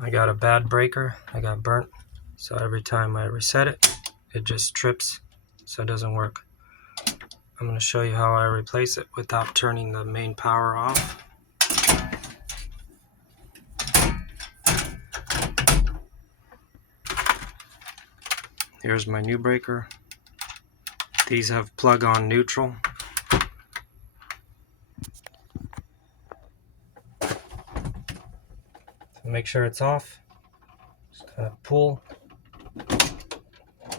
I got a bad breaker. I got burnt. So every time I reset it, it just trips. So it doesn't work. I'm going to show you how I replace it without turning the main power off. Here's my new breaker. These have plug-on neutral. Make sure it's off. Just kind of pull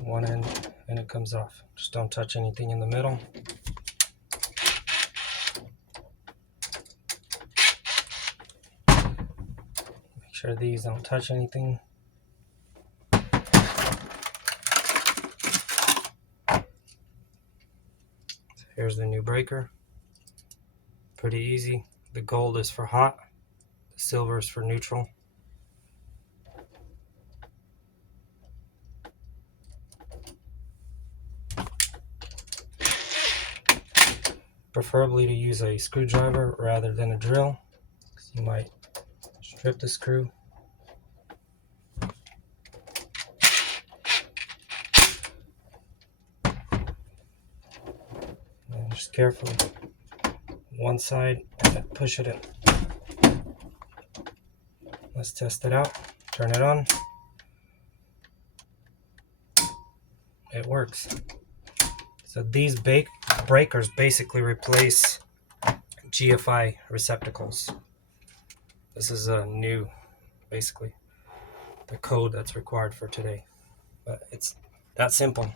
one end and it comes off. Just don't touch anything in the middle. Make sure these don't touch anything. So here's the new breaker. Pretty easy. The gold is for hot. The silver is for neutral. Preferably to use a screwdriver rather than a drill, because you might strip the screw. And just carefully, one side, and push it in. Let's test it out. Turn it on. It works. So these breakers basically replace GFI receptacles. This is a new, basically, the code that's required for today. But it's that simple.